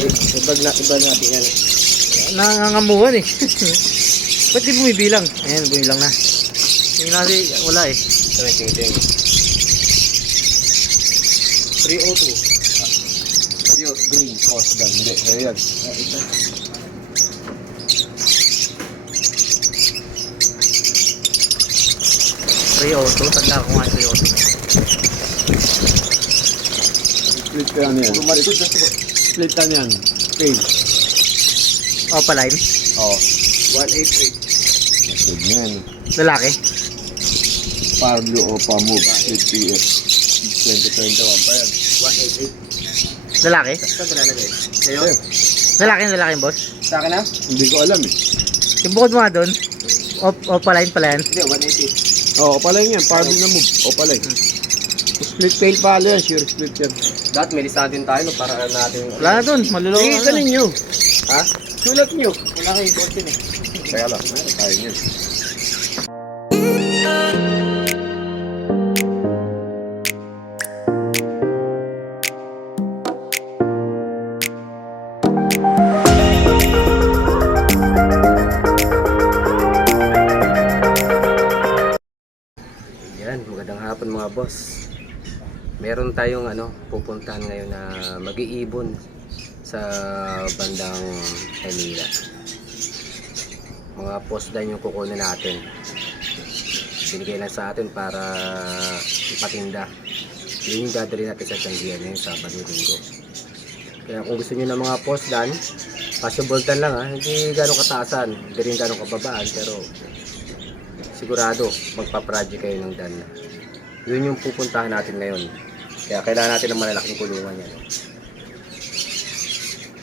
Ibag natin yan. Nangangamuhan eh. Ba't di bumibilang? Ayan, bumilang na. Yung nasi, wala eh. Ito na ting-ting. 302. Pure green cost down. Hindi, kaya yan. Ryoto, tanda ko nga yung Ryoto. Split ka yan. Split ka yan. Okay. Opaline. Oo. 188. Split yan. Lalaki. Pablo Opa Move. Split PS. 2021 pa yan. 188. Lalaki. Saan ka nalagay? Sa'yo? Lalaki boss. Sa akin na? Hindi ko alam eh. Yung bukod mo nga doon, Opaline pala yan. Hindi, 188. Oo, Opa lang yan. Pablo na Move. Opa lang. Split tail palo yan. Sure split yan. Dahil may listahan din tayo, no, para natin... Wala na doon, maluloko Sige, na. ganin nyo. Ha? Sulat nyo. Wala kayo boss yun eh. Kaya lang. Meron tayo yan. Yan, magandang hapon mga boss. Meron tayong pupuntahan ngayon na mag-iibon sa bandang Manila. Mga postdan yung kukunin natin. Binigay lang sa atin para ipatinda. Yun yung dadali natin sa Tianggian ngayon, Sabado, Linggo. Kaya kung gusto nyo ng mga postdan, possible lang ha. Hindi gano'ng kataasan, hindi rin gano'ng kababaan, pero sigurado magpa-project kayo ng dan. Yun yung pupuntahan natin ngayon. Kaya kailangan natin ng malalaking kulungan yan.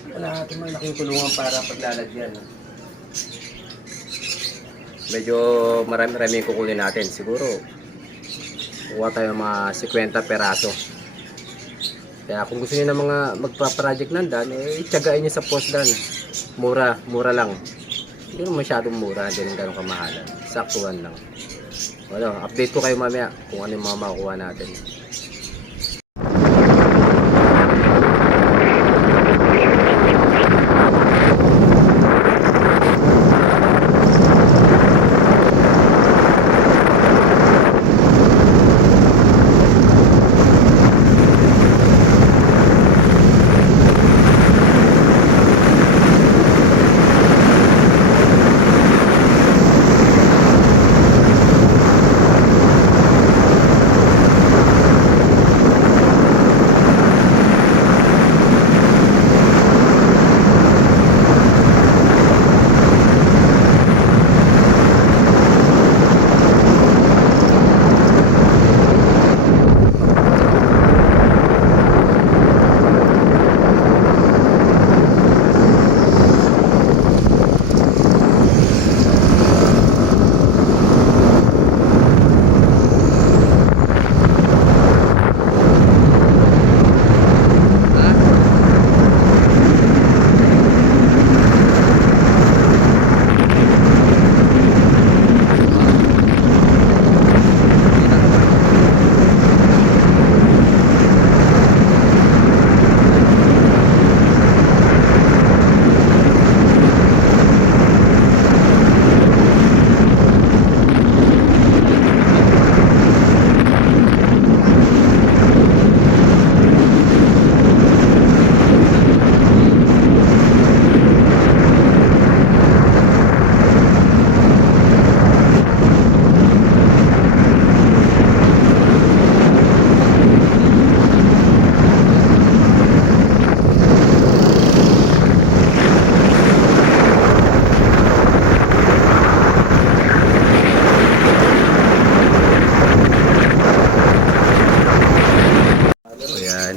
Kailangan natin malalaking kulungan para paglalagyan. Medyo marami yung kukunin natin. Siguro kuha tayo mga 50 peraso. Kaya kung gusto niyo ng mga magpa-project ng dan, itiyagain niyo sa post dan. Mura lang. Hindi naman masyadong mura, hindi rin ganun kamahalan. Saktuhan lang. Update ko kayo mamaya kung ano yung mga makukuha natin.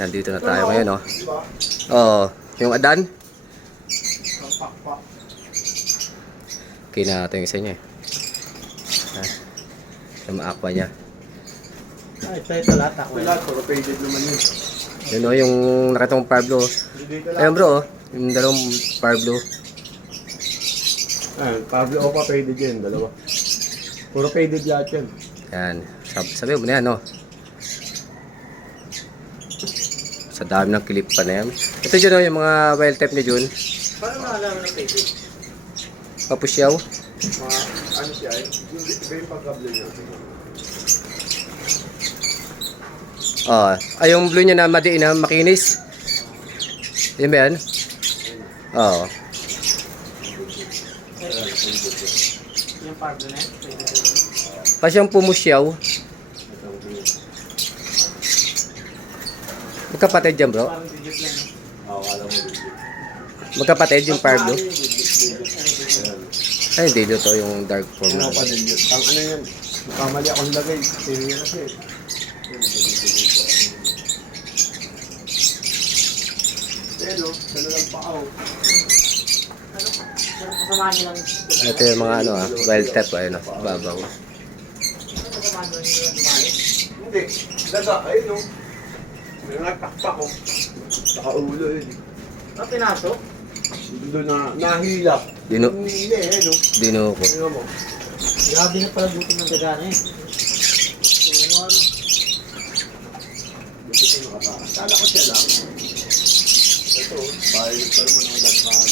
Nandito na tayo ngayon, oh. Oh, yung adan. Kina natin yung isa niya, yung aqua niya. Ito lahat ako. Lahat, pero faded naman yun. Yun, oh, yung nakita mong Pablo. Ayun bro, oh, yung dalawang Pablo. Pablo Opa faded yan, dalawa. Puro faded lahat yan. Yan, sabi mo na yan, no? Sa dami ng clip pa na yan. Ito dyan oh, yung mga wild type niya dyan. Paano nakalaman ng pwede? Papusyaw. Ano siya eh? Iba yung pagkable niya. Oh, ay yung blue niya na madiin na makinis. Yan ba yan? Oo. Yung pardo na yan? Kasi yung pumusyaw. Magkapatid dyan bro? Parang digit lang. Oo, alam mo. Magkapatid yung pardo. Ay hindi to yung dark form. Ano pa din yun? Ang ano yun? Kamali akong lagay. Tinira na siya eh. Pero, dalalang pa ako. Kasamahan nyo lang. Ito yung mga ano wild type ayun babaw. Kasamahan nyo lang dumali. Hindi. Daga, ayun no. May nagtakpak ko. Saka ulo yun. Ah, pinasok? Doon na nahilap. Dino, Hindi eh, no? dinukot. Tingnan mo. Grabe na pala gutom ng gagana eh. So, ano? Dito ko nakataas. Kala ko siya lang. Ito, bayad pa naman ang lagpalo.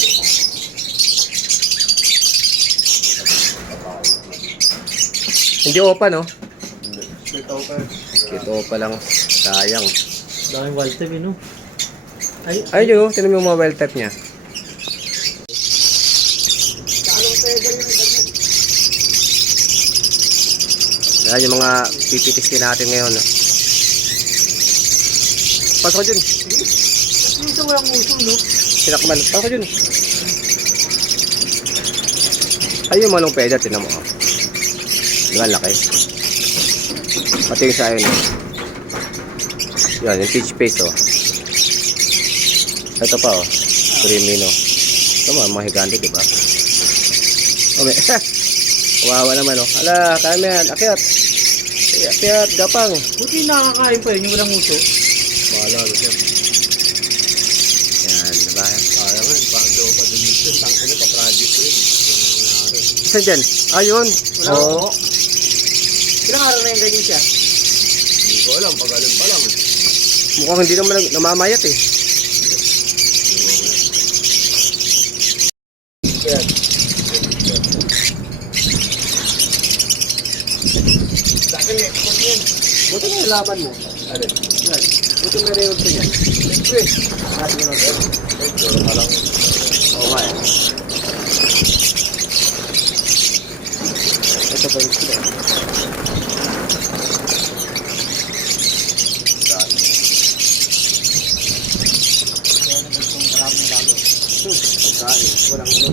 Hindi opa no? Hindi. Ito pa. Ito opa lang. Sayang. Daming wild type eh, no? Ay, Ayun yun oh, tinan mo yung mga wild type niya. Anong pwede yung iba? Yan yung mga pipitiskin natin ngayon. Pasok dyan. yung isa walang uso, no? Sinakman. Pasok dyan. Ay yung malong peda, tinan mo. Oh. Di ba laki? Pati yung sa ayun. Yan, yung peach paste oh. Ito pa oh. Creamy no. Ito mga higante diba? Oh, may wawa naman oh. Ala, kaya mo yan. Akyat. Akyat, gapang. Buti nakakain pa yun, yung walang uso. Bahala, Lucien. Yan, diba? Kaya nga, bago pa din yun. Tangka na pa-project ko yun. Yung nangyari. Isa dyan. Ayun. Wala Oo. Ilang araw na yung ganyan siya? Hindi ko alam, pagaling pa lang. Mukhang hindi naman namamayat eh. Yan. Dati may export yan. Buti na nalaman mo. Ano? Yan. Buti na rin ito yan. Siyempre. Natin yun ako. Medyo palang Oo nga eh. Ito pa rin sila. Pagkain. Walang ano.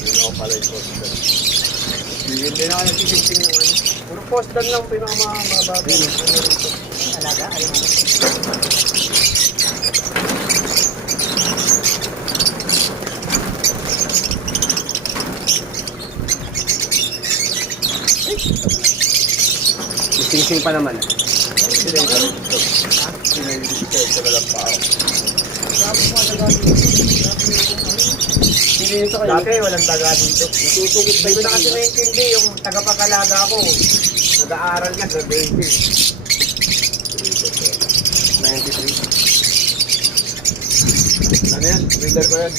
Yun ako pala yung poster. Hindi na ako nagsisimsing ng ano. Puro poster lang pinakamababa. Alaga, ayaw mo. Sing-sing pa naman. Sila yung galing ito. Sila yung discard sa lalampao. Dati walang taga dito. Natutugit pa yun na kasi naintindi yung tagapagalaga ko. Nag-aaral nga, graduated. 93. Ano yan? Reader ko yan.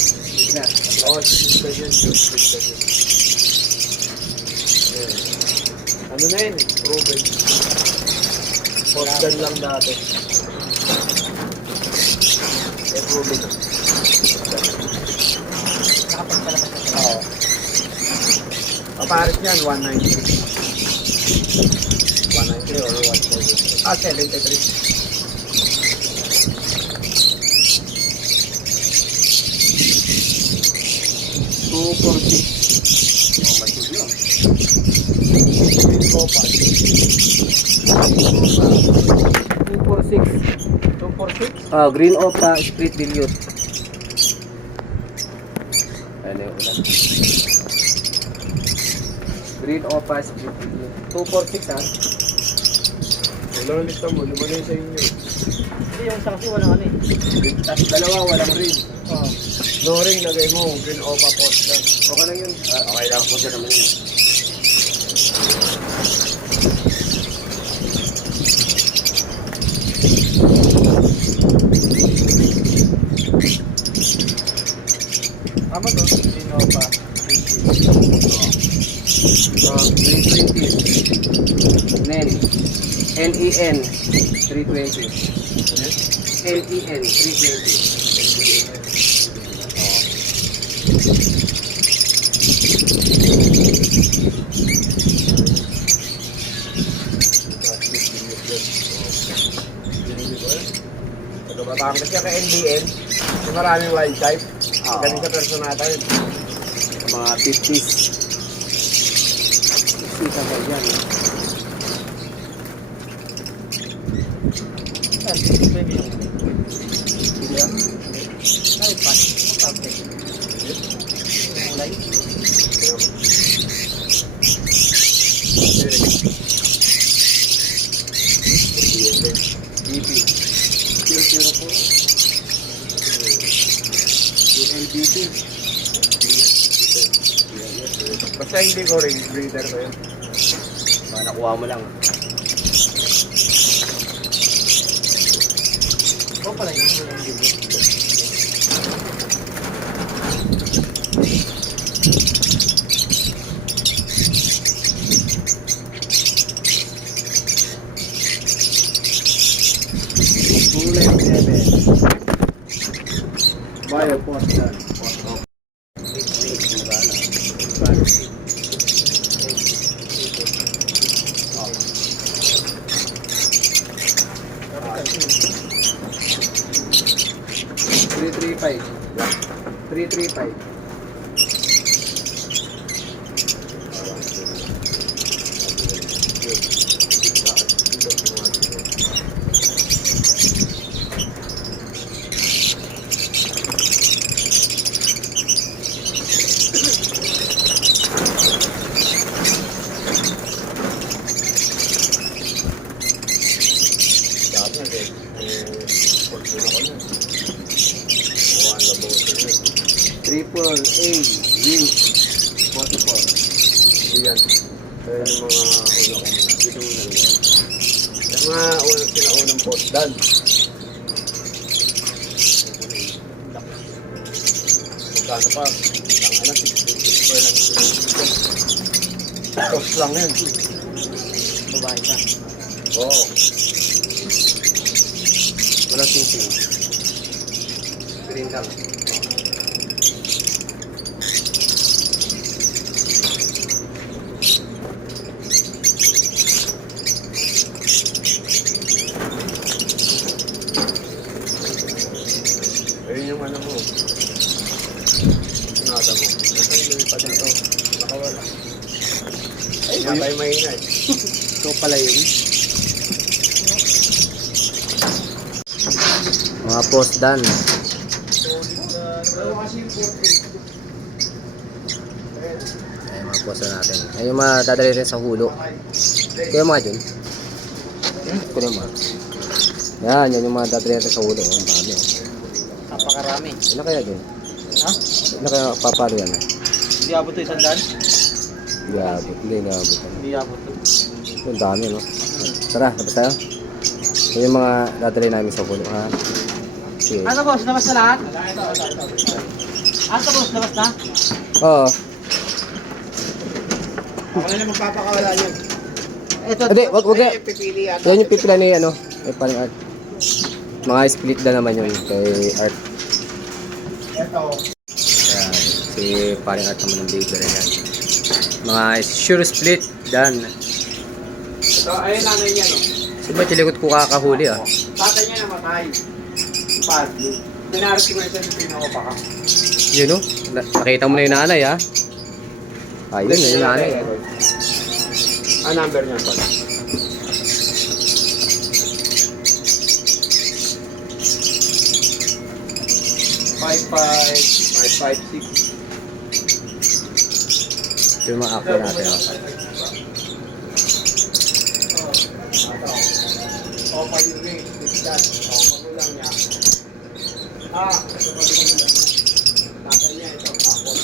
Oo, sister yun. Sister yun. Ayan. Ano na yun? Proven. Postgan lang dati. Eh, proven na. Nakapagpalabas na siya. Oo. Kaparis niyan, 193. 193 or 173. Ah, 73. Two for six. Oh, my God, yun. Copa. 246. 246? Ah, green opa, split dilute. Ano yung ulan? Green opa, split dilute. 246 ha? Wala na lista mo, lima na yun sa inyo. Hindi, yung isa kasi walang ano eh. Tapos dalawa, walang ring. Oo. No ring, lagay mo, green opa post lang. Okay lang yun. Okay lang po siya naman yun. 320. Nen. N-E-N 320. N-E-N 320. Ito Batangas siya kay NBN. Yung maraming wild type. Galing sa personata yun. Mga 50s. 50s ang kaya dyan. Ay, pas. Pagpapit. Kulay. DP. 004. ULBT. Basta hindi ko rin. Breeder ko yun. Baka nakuha mo lang. Ikaw pala yun. Kulay 7. Bio post yan. $335. 335. Triple A Win 44. Yan. Kaya yung mga una ko. Ito muna lang yan. Yung mga sinaunang post dad. Magkano pa? Ang anak, 60 lang. Post lang yan. Babae ka. Oo. Wala sing-sing. Green lang. Ayun yung ano mo. Sinata mo. Basta yung lumipad na ito. Nakawala. Ay, natay mahina eh. Ikaw pala yun. Mga post done. Ayan, mga post na natin. Ayan yung mga dadali rin sa hulo. Kaya mga dyan. Kaya mga. Yan, yan yung mga dadali natin sa hulo. Ang dami. Napakarami. Ano kaya dyan? Ha? Ano kaya papalo yan? Hindi abot ito 100? Hindi abot. Hindi abot. Hindi abot ito. Ang dami, no? Tara, tapos tayo. Yan yung mga dadali namin sa hulo, ha? Sige. Ano boss? Labas na lahat? Ano boss? Labas na? Oo. Ako na magpapakawala yun. Ito. Hindi, wag Ay, pipili yata. yan yung pipila ni ano, ay paring art. Mga split na naman yun kay art. Ito. Ayan, si paring art naman ng baby rin yan. Mga sure split, done. Ito, ayun nanay niya, no? Sino chilikot ko kakahuli ah? Tatay niya namatay. Si Padlo. Pinaras ko ito yung pinako ka. Yun no? Nakita mo na yung nanay ah. Ayun, yun yung nanay. Ah, number niya pala. Five, 556. Ito yung mga ako natin ah. Opa yung ring. That. Magulang niya. Ah, ito magulang niya. Tatay niya, ito. Ako.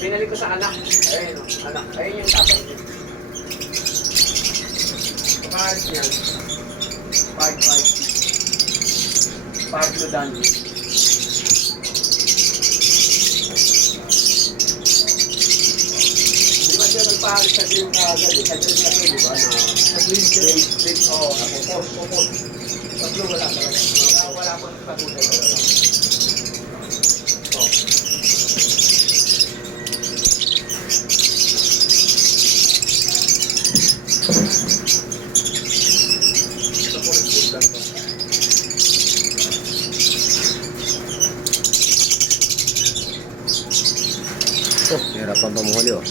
Binalik ko sa anak. Ayun, no, anak. Ayun yung tatay niya. Kapalit niya. 5-5. Pablo Dani. Di ba siya magpahalit sa dream na agad eh? Sa dream na ito, di ba? Sa dream, oo. Napupos. Pablo wala talaga. Wala po patunay ko wala. Hirapan pa mahuli oh.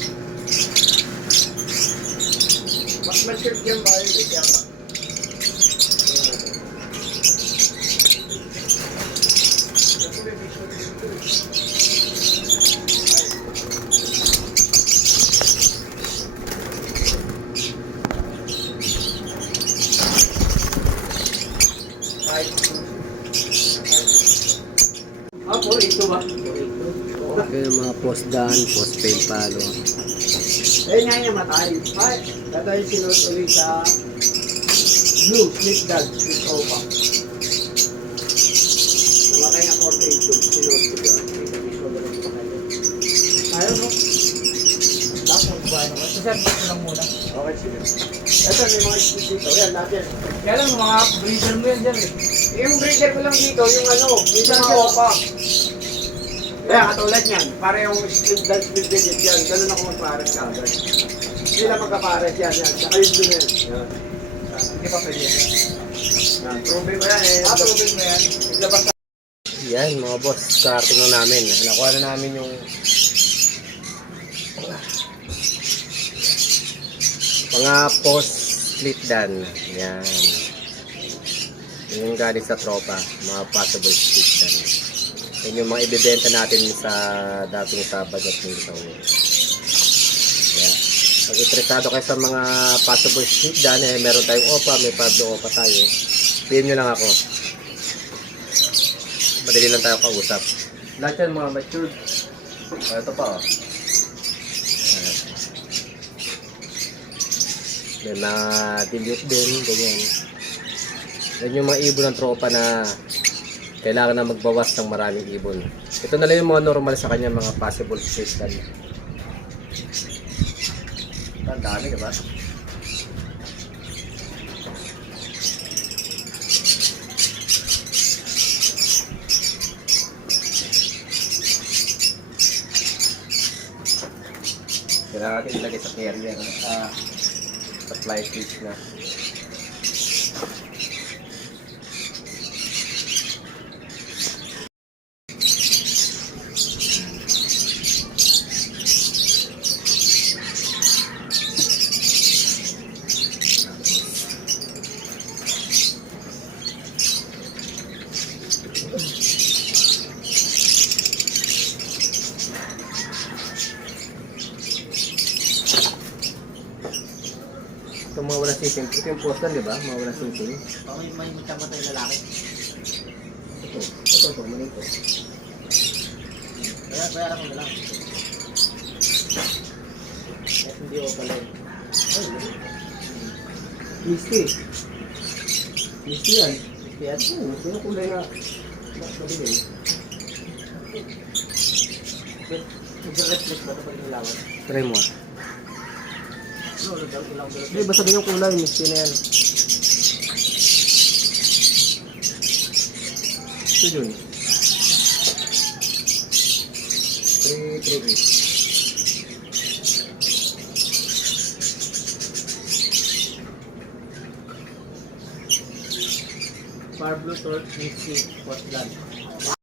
Mas mature yan ba yun? Kaya pa. Po, ito ba? Okay, yung mga post dan, post pain palo. Ayun nga yung matay. Ay, tatay sinus ulit sa blue, split dog, split opa. Namatay na 48 yun, sinus ko yun. Ayaw mo? Tapos, buhay naman. Saservice ko lang muna. Okay, sige. Ito, may mga split dito. Yan, lahat yan. Kaya lang, mga breeder mo yan dyan eh. Yung breeder ko lang dito, yung ano, yung mga opa. Kaya katulad niyan, para yung split dance split digit yan, ganun ako magpares ka agad. Hindi lang magkapares yan, yan. Saka yung dun yan. Yan. Hindi pa pwede yan. Yan, proven mo yan eh. Proven mo yan. Iglabas ka. Yan mga boss, karting na namin. Nakuha na namin yung mga post split dan. Yan. Yung galing sa tropa, mga possible split dan. Yan yung mga ibibenta natin sa dating Sabado at Linggo. Kaya, pag interesado kayo sa mga possible split dan, eh, meron tayong opa, may Pablo opa tayo. PM nyo lang ako. Madali lang tayo kausap. Lahat yan mga matured. Ito pa oh. May mga dilute din, ganyan. Yan yung mga ibon ng tropa na kailangan na magbawas ng maraming ibon. Ito na lang yung mga normal sa kanya, mga possible space na. Ang dami, diba? Kailangan natin ilagay sa carrier, sa fly fish na. Ito mga walang sising. Ito yung postal, di ba? Mga walang sising. May matang tayo lalaki. Ito, manito. Bayaran ko na lang. At hindi ko pala yun. Misty. Misty yan. Misty yan. Ito na kulay na. Mabili. Nag-reflect ba ito pag nilawan? Try mo. Ilang Hindi, basta yung kulay. Misty na yan. Ito yun. 338. Pablo Torch Mixi Portland.